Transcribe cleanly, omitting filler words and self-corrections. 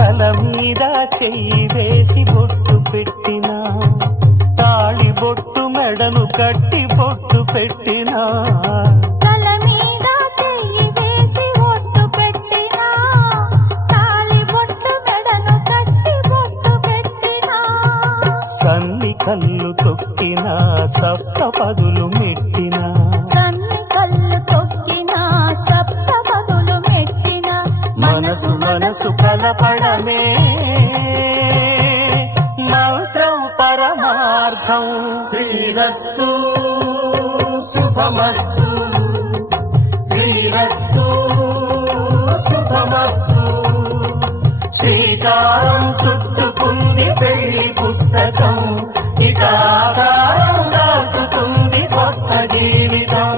తల మీద చెయ్యి వేసి బొట్టు పెట్టినా, తాళి బొట్టు మెడను కట్టి బొట్టు పెట్టినా, తల మీద చెయ్యి వేసి బొట్టు పెట్టినా, తాళి బొట్టు మెడను కట్టి బొట్టు పెట్టినా, సన్ని కళ్ళు తొక్కినా సప్త పదులు మెట్టినా, సన్ని కళ్ళు తొక్కినా సప్త పదులు మెట్టినా, మనసు మనసు కలపడమే మంత్రం పరమార్థం. శ్రీరస్తు శుభమస్తు, శ్రీరస్తు శుభమస్తు. శ్రీకారం చుట్టుకుంది పెళ్లి పుస్తకం, ఇక ఆకారం దాచుతుంది కొత్త జీవితం.